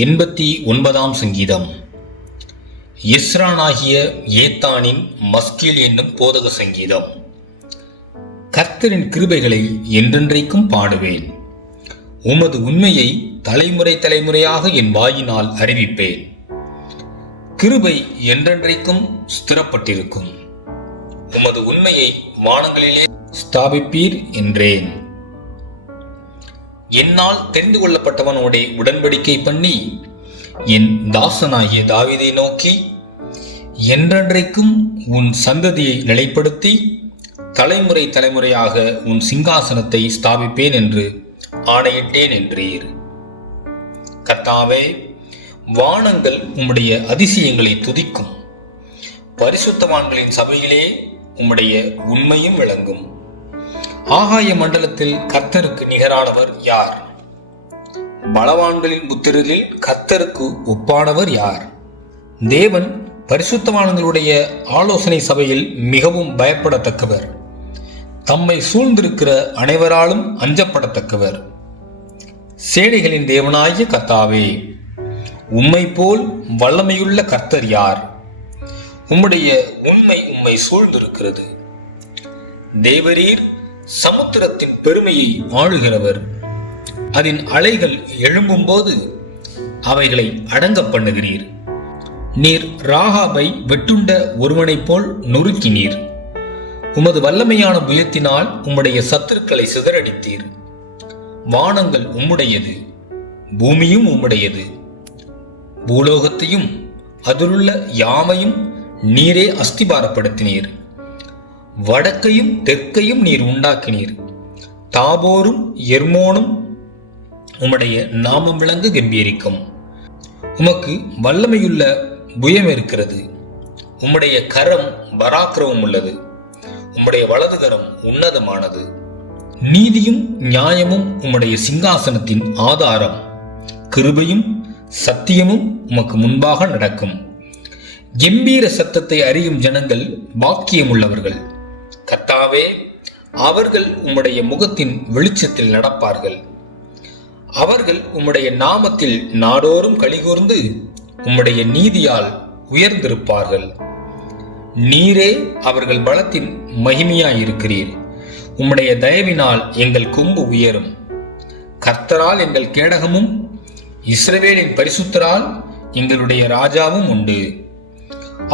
89 சங்கீதம். இஸ்ரானாகிய ஏத்தானின் மஸ்கீல் என்னும் போதக சங்கீதம். கர்த்தரின் கிருபைகளை என்றென்றைக்கும் பாடுவேன். உமது உண்மையை தலைமுறை தலைமுறையாக என் வாயினால் அறிவிப்பேன். கிருபை என்றென்றைக்கும் ஸ்திரப்பட்டிருக்கும். உமது உண்மையை வானங்களிலே ஸ்தாபிப்பீர் என்றேன். என்னால் தெரிந்து கொள்ளப்பட்டவனோடே உடன்படிக்கை பண்ணி என் தாசனாகிய தாவீதை நோக்கி, என்றென்றைக்கும் உன் சந்ததியை நிலைப்படுத்தி தலைமுறை தலைமுறையாக உன் சிங்காசனத்தை ஸ்தாபிப்பேன் என்று ஆணையிட்டேன் என்றீர். கர்த்தாவே, வானங்கள் உம்முடைய அதிசயங்களை துதிக்கும். பரிசுத்தவான்களின் சபையிலே உம்முடைய உண்மையும் விளங்கும். ஆகாய மண்டலத்தில் கர்த்தருக்கு நிகரானவர் யார்? பலவான்களின் புத்திரரில் கர்த்தருக்கு ஒப்பானவர் யார்? தேவன் பரிசுத்தவான்களுடைய ஆலோசனை சபையில் மிகவும் பயப்படத்தக்கவர். தம்மை சூழ்ந்திருக்கிற அனைவராலும் அஞ்சப்படத்தக்கவர். சேனைகளின் தேவனாகிய கர்த்தாவே, உம்மை போல் வல்லமையுள்ள கர்த்தர் யார்? உம்முடைய உண்மை உம்மை சூழ்ந்திருக்கிறது. தேவரீர் சமுத்திரத்தின் பெருமையை ஆளுகிறவர். அதன் அலைகள் எழும்பும்போது அவைகளை அடங்க பண்ணுகிறீர். நீர் ராகாபை வெட்டுண்ட ஒருவனைப் போல் நொறுக்கினீர். உமது வல்லமையான புயத்தினால் உம்முடைய சத்துருக்களை சிதறடித்தீர். வானங்கள் உம்முடையது, பூமியும் உம்முடையது. பூலோகத்தையும் அதிலுள்ள யாவையும் நீரே அஸ்திபாரப்படுத்தினீர். வடக்கையும் தெற்கையும் நீர் உண்டாக்கினீர். தாபோரும் எர்மோனும் உம்முடைய நாமம் விளங்க கம்பீரிக்கும். உமக்கு வல்லமையுள்ள புயம் இருக்கிறது. உம்முடைய கரம் பராக்கிரமம் உள்ளது. உம்முடைய வலது கரம் உன்னதமானது. நீதியும் நியாயமும் உம்முடைய சிங்காசனத்தின் ஆதாரம். கிருபையும் சத்தியமும் உமக்கு முன்பாக நடக்கும். கம்பீர சத்தத்தை அறியும் ஜனங்கள் பாக்கியமுள்ளவர்கள். கர்த்தாவே, அவர்கள் உம்முடைய முகத்தின் வெளிச்சத்தில் நடப்பார்கள். அவர்கள் உம்முடைய நாமத்தில் நாடோறும் கலிகூர்ந்து உம்முடைய நீதியால் உயர்ந்திருப்பார்கள். நீரே அவர்கள் பலத்தின் மகிமையாயிருக்கிறீர். உம்முடைய தயவினால் எங்கள் கொம்பு உயரும். கர்த்தரால் எங்கள் கேடகமும் இஸ்ரவேலின் பரிசுத்தரால் எங்களுடைய ராஜாவும் உண்டு.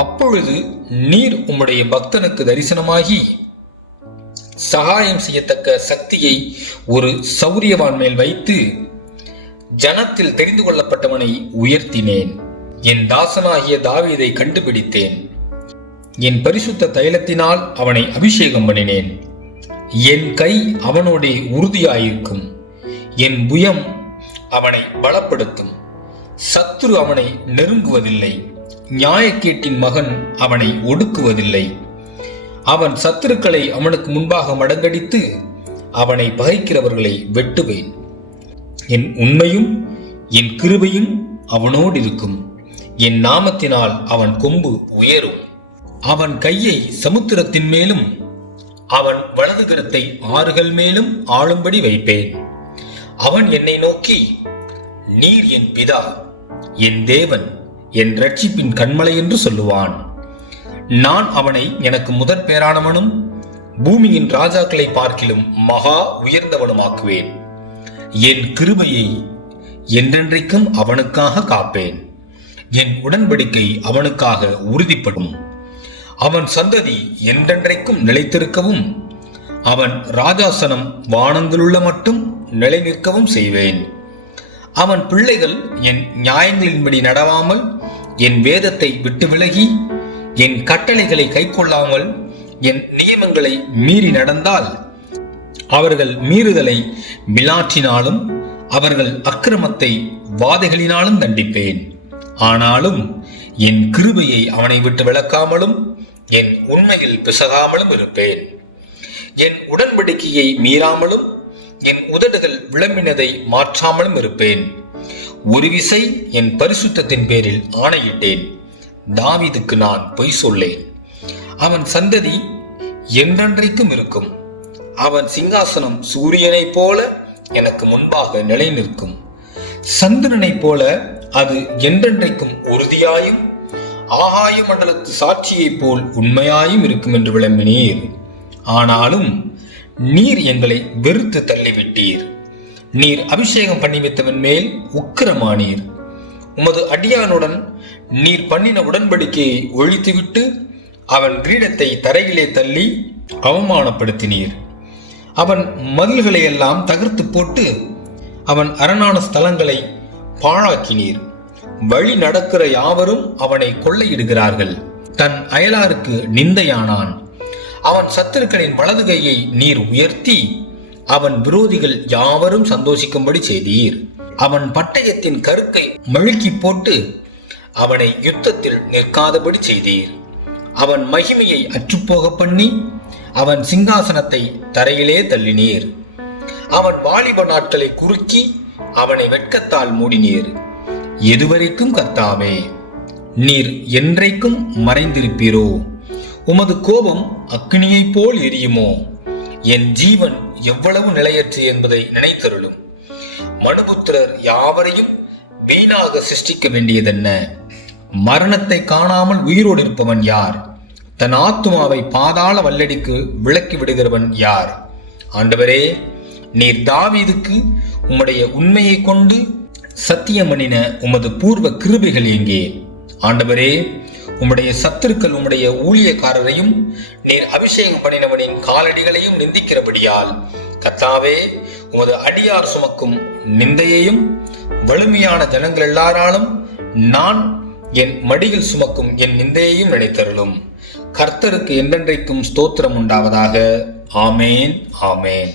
அப்பொழுது நீர் உம்முடைய பக்தனுக்கு தரிசனமாகி சகாயம் செய்யத்தக்க சக்தியை ஒரு சௌரியவான் மேல் வைத்து ஜனத்தில் தெரிந்து கொள்ளப்பட்டவனை உயர்த்தினேன். என் தாசனாகிய தாவீதை கண்டுபிடித்தேன். என் பரிசுத்த தைலத்தினால் அவனை அபிஷேகம் பண்ணினேன். என் கை அவனோடே உறுதியாயிருக்கும். என் புயம் அவனை பலப்படுத்தும். சத்துரு அவனை நெருங்குவதில்லை. நியாயக்கேட்டின் மகன் அவனை ஒடுக்குவதில்லை. அவன் சத்துருக்களை அவனுக்கு முன்பாக மடங்கடித்து அவனை பகைக்கிறவர்களை வெட்டுவேன். என் உண்மையும் என் கிருபையும் அவனோடு இருக்கும். என் நாமத்தினால் அவன் கொம்பு உயரும். அவன் கையை சமுத்திரத்தின் மேலும் அவன் வலது கரத்தை ஆறுகள் மேலும் ஆளும்படி வைப்பேன். அவன் என்னை நோக்கி, நீர் என் பிதா, என் தேவன், என் இரட்சிப்பின் கன்மலை என்று சொல்லுவான். நான் அவனை எனக்கு முதற் பேரானவனும் பூமியின் ராஜாக்களை பார்க்கிலும் மகா உயர்ந்தவனுமாக்குவேன். என் கிருபையை என்றென்றைக்கும் அவனுக்காக காப்பேன். என் உடன்படிக்கை அவனுக்காக உறுதிப்படும். அவன் சந்ததி என்றென்றைக்கும் நிலைத்திருக்கவும் அவன் ராஜாசனம் வானங்களுள்ள மட்டும் நிலை நிற்கவும் செய்வேன். அவன் பிள்ளைகள் என் நியாயங்களின்படி நடவாமல் என் வேதத்தை விட்டு விலகி என் கட்டளைகளை கைக்கொள்ளாமல் என் நியமங்களை மீறி நடந்தால் அவர்கள் மீறுதலை மிலாற்றினாலும் அவர்கள் அக்கிரமத்தை வாதைகளினாலும் தண்டிப்பேன். ஆனாலும் என் கிருபையை அவனை விட்டு விலக்காமலும் என் உண்மையில் பிசகாமலும் இருப்பேன். என் உடன்படிக்கையை மீறாமலும் என் உதடுகள் விளம்பினதை மாற்றாமலும் இருப்பேன். ஒரு விசை என் பரிசுத்தத்தின் பேரில் ஆணையிட்டேன். தாவீதுக்கு நான் பொய் சொல்லேன். அவன் சந்ததி என்றென்றைக்கும் இருக்கும். அவன் சிங்காசனம் சூரியனைப் போல எனக்கு முன்பாக நிலை நிற்கும். சந்திரனைப் போல அது என்றென்றைக்கும் உறுதியாயும் ஆகாய மண்டலத்து சாட்சியைப் போல் உண்மையாயும் இருக்கும் என்று விளம்பினீர். ஆனாலும் நீர் எங்களை வெறுத்து தள்ளிவிட்டீர். நீர் அபிஷேகம் பண்ணி வைத்தவன் மேல் உக்கிரமானீர். உமது அடியானுடன் நீர் பண்ணின உடன்படிக்கையை ஒழித்துவிட்டு அவன் கிரீடத்தை தரையிலே தள்ளி அவமானப்படுத்தினீர். அவன் மதில்களை எல்லாம் தகர்த்து போட்டு அவன் அரணான ஸ்தலங்களை பாழாக்கினீர். வழி நடக்கிற யாவரும் அவனை கொள்ளையிடுகிறார்கள். தன் அயலாருக்கு நிந்தையானான். அவன் சத்துருக்களின் வலது கையை நீர் உயர்த்தி அவன் விரோதிகள் யாவரும் சந்தோஷிக்கும்படி செய்தீர். அவன் பட்டயத்தின் கருக்கை மழுக்கி போட்டு அவனை யுத்தத்தில் நிற்காதபடி செய்தீர். அவன் மகிமையை அற்றுப்போக பண்ணி அவன் சிங்காசனத்தை தரையிலே தள்ளினீர். அவன் வாலிப நாட்களை குறுக்கி அவனை வெட்கத்தால் மூடினீர். எதுவரைக்கும் கர்த்தாவே, நீர் என்றைக்கும் மறைந்திருப்பீரோ? உமது கோபம் அக்கினியைப் போல் எரியுமோ? என் ஜீவன் எவ்வளவு நிலையற்று என்பதை நினைத்தருளும். மனுபுத்திரர் யாவரையும் வீணாக சிருஷ்டிக்க வேண்டியதென்ன? மரணத்தை காணாமல் உயிரோடு இருப்பவன் யார்? தன் ஆத்துமாவை பாதாள வல்லடிக்கு விலக்கி விடுகிறவன் யார்? ஆண்டவரே, நீர் தாவீதுக்கு உம்முடைய உண்மையை கொண்டு சத்தியம் பண்ணின உமது பூர்வ கிருபைகள் எங்கே? ஆண்டவரே, உம்முடைய சத்துருக்கள் உம்முடைய ஊழியக்காரரையும் நீர் அபிஷேகம் பண்ணினவனின் காலடிகளையும் நிந்திக்கிறபடியால் கர்த்தாவே, உமது அடியார் சுமக்கும் நிந்தையையும் வலிமையான ஜனங்கள் எல்லாராலும் நான் என் மடியில் சுமக்கும் என் நிந்தையையும் நினைத்தருளும். கர்த்தருக்கு என்றென்றைக்கும் ஸ்தோத்திரம் உண்டாவதாக. ஆமேன், ஆமேன்.